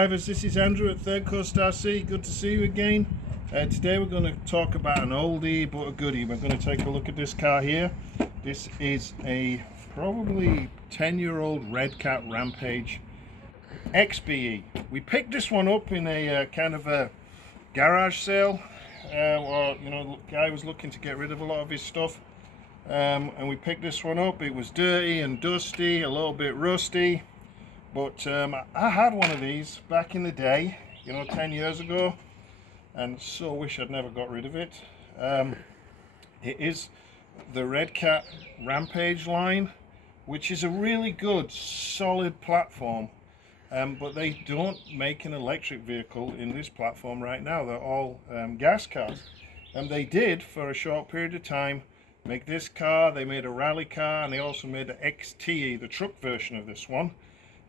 Drivers, this is Andrew at Third Coast RC. Good to see you again. Today we're going to talk about an oldie but a goodie. We're going to take a look at this car here. This is a probably 10-year-old Redcat Rampage XB-E. We picked this one up in a kind of a garage sale. The guy was looking to get rid of a lot of his stuff. And we picked this one up. It was dirty and dusty, a little bit rusty. But I had one of these back in the day, 10 years ago, and so wish I'd never got rid of it. It is the Redcat Rampage line, which is a really good, solid platform, but they don't make an electric vehicle in this platform right now. They're all gas cars. And they did, for a short period of time, make this car. They made a rally car, and they also made the XTE, the truck version of this one.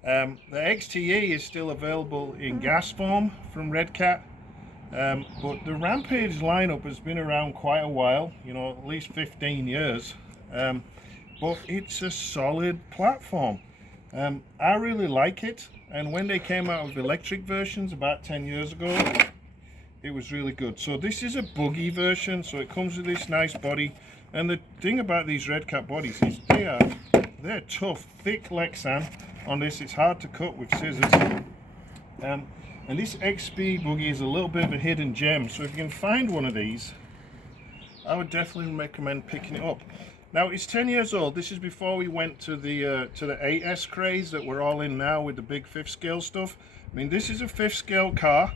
The XTE is still available in gas form from Redcat, but the Rampage lineup has been around quite a while, at least 15 years, but it's a solid platform. I really like it, and when they came out with electric versions about 10 years ago, it was really good. So this is a buggy version, so it comes with this nice body, and the thing about these Redcat bodies is they're tough, thick Lexan. On this, it's hard to cut with scissors, and this XB buggy is a little bit of a hidden gem. So if you can find one of these, I would definitely recommend picking it up. Now, it's 10 years old. This is before we went to the 8S craze that we're all in now with the big 5th scale stuff. I mean, this is a 5th scale car.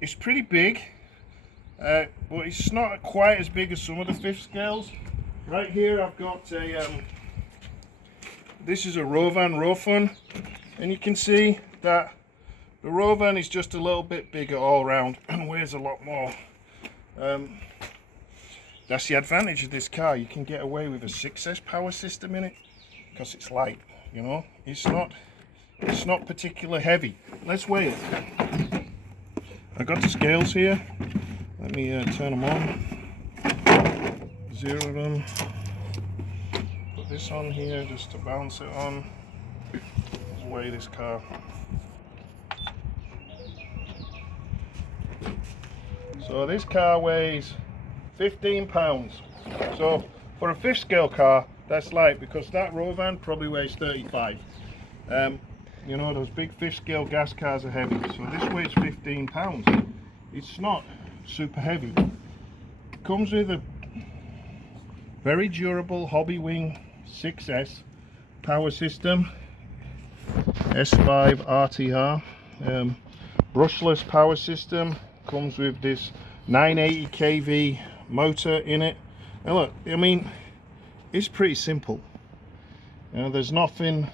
It's pretty big, but it's not quite as big as some of the 5th scales. Right here, I've got a this is a Rovan Rofun, and you can see that the Rovan is just a little bit bigger all around and weighs a lot more. That's the advantage of this car. You can get away with a 6S power system in it because it's light. It's not particularly heavy. Let's weigh it. I got the scales here. Let me turn them on. Zero them. This on here just to balance it on. Let's weigh this car. So this car weighs 15 pounds. So for a 5th scale car, that's light, because that Rovan probably weighs 35. Those big 5th scale gas cars are heavy. So this weighs 15 pounds. It's not super heavy. It comes with a very durable Hobbywing 6S power system, S5 RTR, brushless power system. Comes with this 980 kV motor in it. And look, I mean, it's pretty simple. There's nothing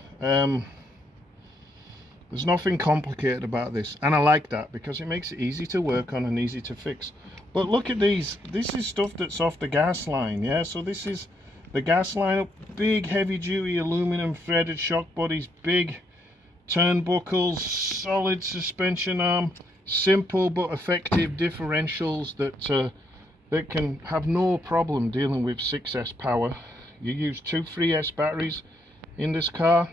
complicated about this, and I like that because it makes it easy to work on and easy to fix. But look at these. This is stuff that's off the gas line, yeah. So this is the gas lineup, big heavy duty aluminum threaded shock bodies, big turnbuckles, solid suspension arm, simple but effective differentials that can have no problem dealing with 6S power. You use 2 3S batteries in this car.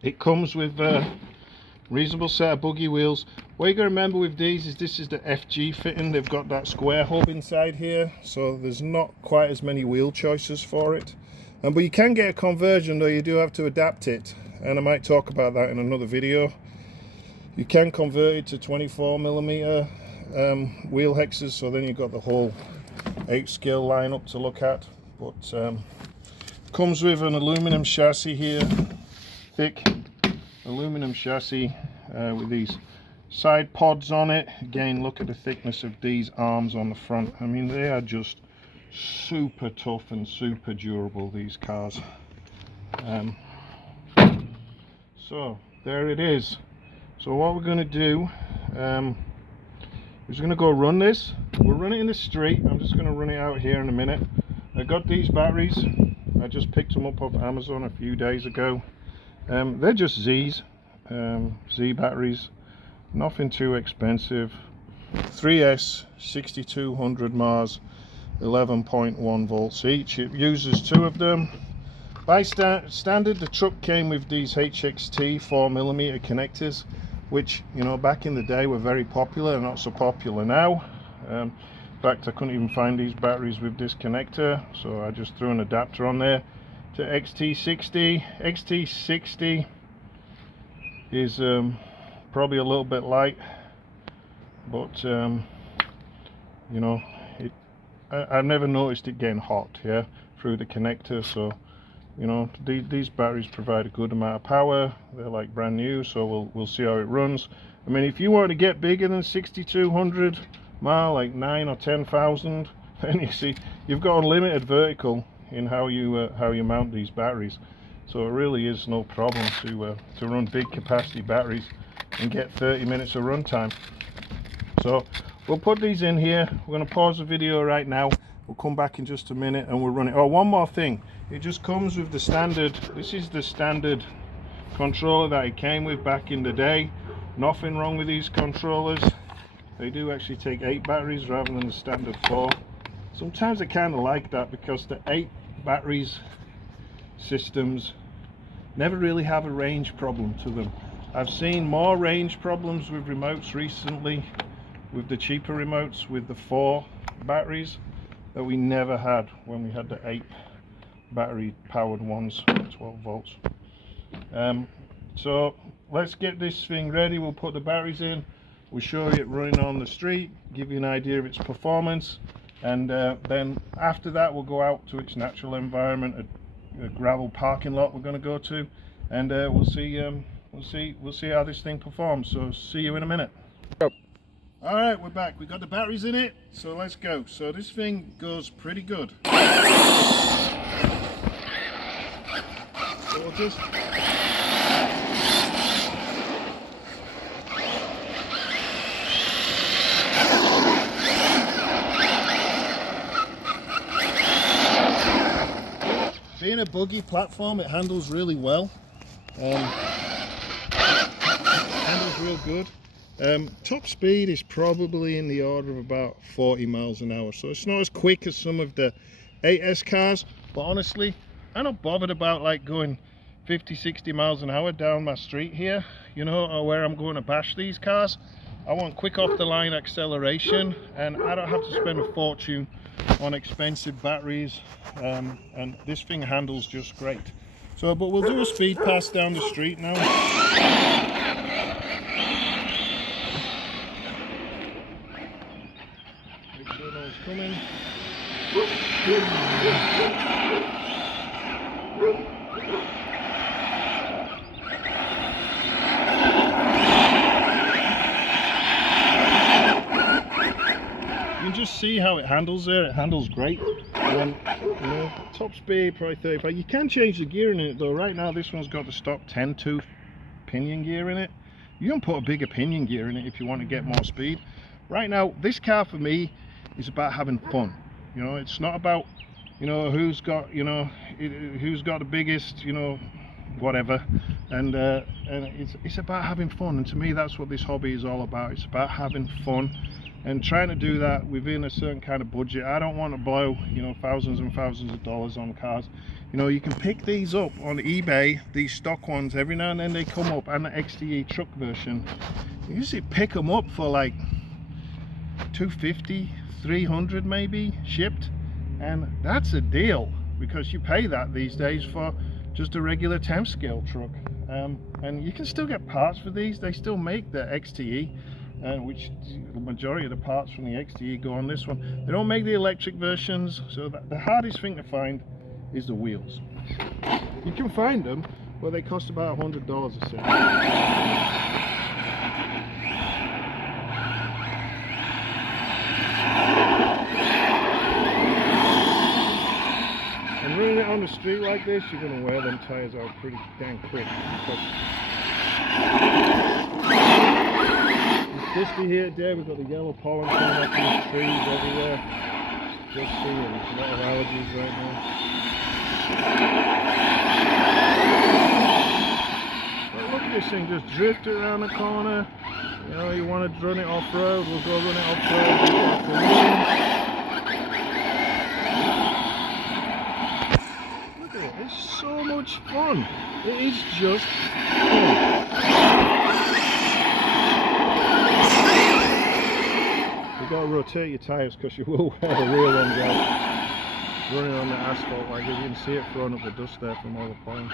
It comes with a reasonable set of buggy wheels. What you got to remember with these is this is the FG fitting. They've got that square hub inside here, so there's not quite as many wheel choices for it. But you can get a conversion, though you do have to adapt it, and I might talk about that in another video. You can convert it to 24mm wheel hexes, so then you've got the whole 8 scale lineup to look at. But comes with an aluminum chassis here, thick aluminum chassis with these side pods on it. Again, look at the thickness of these arms on the front. I mean, they are just super tough and super durable, these cars. So there it is. So what we're going to do is going to go run this. We'll run it in the street. I'm just going to run it out here in a minute. I got these batteries. I just picked them up off Amazon a few days ago. They're just Z's, Z batteries, nothing too expensive. 3S 6200 Mars, 11.1 volts each. It uses 2 of them. By standard, the truck came with these HXT 4mm connectors. which, you know, back in the day were very popular, not so popular now. In fact, I couldn't even find these batteries with this connector, so I just threw an adapter on there to XT60. XT60 is probably a little bit light, but you know, I've never noticed it getting hot, yeah, through the connector. So, you know, these batteries provide a good amount of power. They're like brand new, so we'll see how it runs. I mean, if you want to get bigger than 6,200 mile, like 9 or 10,000, then you see you've got unlimited vertical in how you mount these batteries. So it really is no problem to run big capacity batteries and get 30 minutes of run time. So we'll put these in here. We're going to pause the video right now. We'll come back in just a minute and we'll run it. Oh, one more thing. It just comes with the standard. This is the standard controller that it came with back in the day. Nothing wrong with these controllers. They do actually take 8 batteries rather than the standard 4. Sometimes I kind of like that because the 8 batteries systems never really have a range problem to them. I've seen more range problems with remotes recently, with the cheaper remotes with the 4 batteries, that we never had when we had the 8 battery powered ones, 12 volts. So let's get this thing ready. We'll put the batteries in, we'll show you it running on the street, give you an idea of its performance, and then after that we'll go out to its natural environment, a gravel parking lot we're going to go to, and we'll see how this thing performs. So see you in a minute. All right, we're back. We got the batteries in it, so let's go. So this thing goes pretty good. So we'll just being a buggy platform, it handles really well. Handles real good. Top speed is probably in the order of about 40 miles an hour, so it's not as quick as some of the 8S cars, but honestly I'm not bothered about like going 50-60 miles an hour down my street here, you know, or where I'm going to bash these cars. I want quick off the line acceleration, and I don't have to spend a fortune on expensive batteries, and this thing handles just great. So, but we'll do a speed pass down the street now. Make sure no one's coming. You can just see how it handles there. It handles great. You know, top speed probably 35. You can change the gear in it though. Right now this one's got the stock 10-tooth pinion gear in it. You can put a bigger pinion gear in it if you want to get more speed. Right now this car for me is about having fun. You know, it's not about, you know, who's got, you know, who's got the biggest, you know, whatever, and it's about having fun. And to me that's what this hobby is all about. It's about having fun and trying to do that within a certain kind of budget. I don't want to blow, you know, thousands and thousands of dollars on cars. You know, you can pick these up on eBay, these stock ones, every now and then they come up, and the XT-E truck version, you usually pick them up for like $250, $300 maybe shipped, and that's a deal because you pay that these days for just a regular 10 scale truck. And you can still get parts for these. They still make the XT-E, which the majority of the parts from the XT-E go on this one. They don't make the electric versions, so the hardest thing to find is the wheels. You can find them, but they cost about $100 a set. And running it on the street like this, you're going to wear them tires out pretty dang quick. It's dusty here today. We've got the yellow pollen coming up from the trees everywhere. Just seeing a lot of allergies right now. But look at this thing just drift around the corner. You know, you want to run it off-road, we'll go run it off-road. Look at it, it's so much fun. It is just fun. got to rotate your tyres because you will wear the rear ones out running on the asphalt. Like you can see it throwing up the dust there from all the pollen.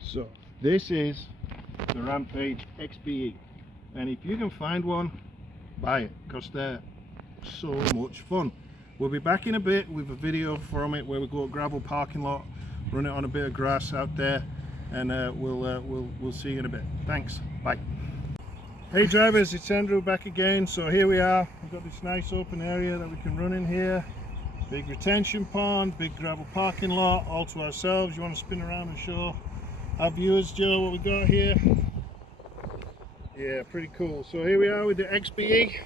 So this is the Rampage XB-E, and if you can find one, buy it because they're so much fun. We'll be back in a bit with a video from it where we go to gravel parking lot, run it on a bit of grass out there, and we'll see you in a bit. Thanks, bye. Hey drivers, it's Andrew back again. So here we are, we've got this nice open area that we can run in here. Big retention pond, big gravel parking lot, all to ourselves. You want to spin around and show our viewers, Joe, what we got here? Yeah, pretty cool. So here we are with the XB-E.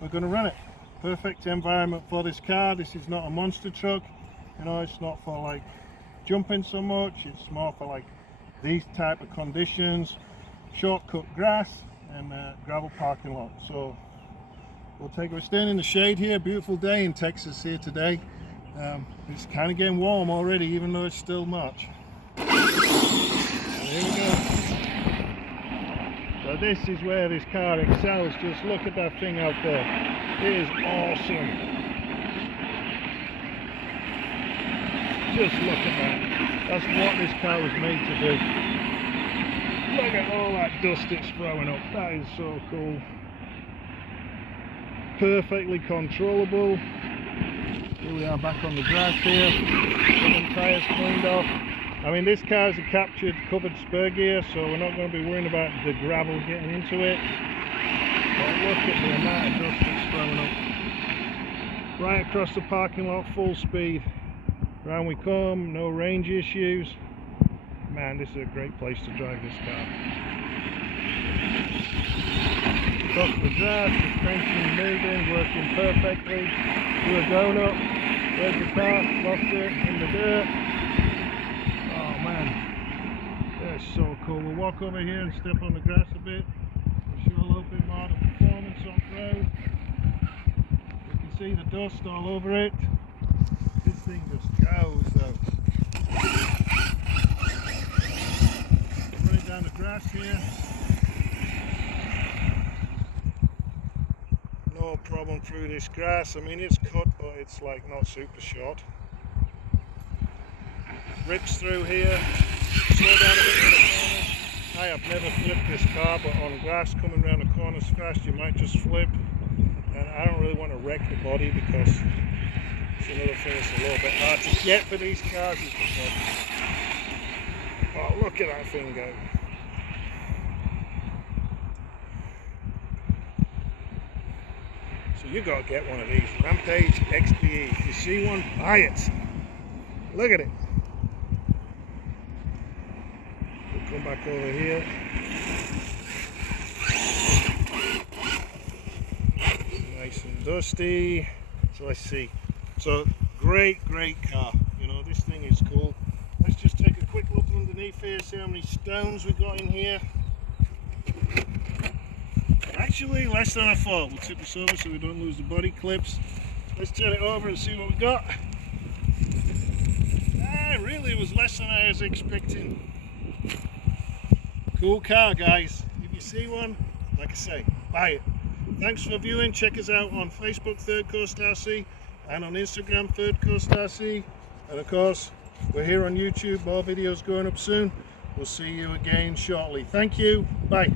We're going to run it. Perfect environment for this car. This is not a monster truck, you know, it's not for like jumping so much, it's more for like these type of conditions, shortcut grass and gravel parking lot. So we're staying in the shade here. Beautiful day in Texas here today. It's kind of getting warm already, even though it's still March. So here we go. So this is where this car excels. Just look at that thing out there. It is awesome. Just look at that. That's what this car was made to do. Look at all that dust it's throwing up. That is so cool. Perfectly controllable. Here we are back on the grass here. Some tyres cleaned off. I mean, this car is a captured covered spur gear, so we're not going to be worrying about the gravel getting into it. But look at the amount of dust it's throwing up. Right across the parking lot, full speed. Round we come, no range issues. Man, this is a great place to drive this car. Across the grass, suspension moving, working perfectly. Do a donut. There's the car, lost it in the dirt. Oh man, that's so cool. We'll walk over here and step on the grass a bit. Show a little bit more of the performance off-road. You can see the dust all over it. This thing just goes though. I'm running down the grass here. No problem through this grass. I mean, it's cut, but it's like not super short. Rips through here. Slow down a bit in the corner. I have never flipped this car, but on grass coming around the corners fast, you might just flip. And I don't really want to wreck the body because it's another thing that's a little bit hard to get for these cars is the body. Oh, look at that thing go. So you got to get one of these. Rampage XB-E. If you see one, buy it. Look at it. We'll come back over here. Nice and dusty. So let's see. So great car. You know, this thing is cool. Let's just take a quick look underneath here, see how many stones we got in here. Actually, less than I thought. We'll tip this over so we don't lose the body clips. Let's turn it over and see what we got. Really, it was less than I was expecting. Cool car, guys. If you see one, like I say, buy it. Thanks for viewing. Check us out on Facebook, Third Coast RC, and on Instagram, Third Coast RC. And of course, we're here on YouTube. More videos going up soon. We'll see you again shortly. Thank you. Bye.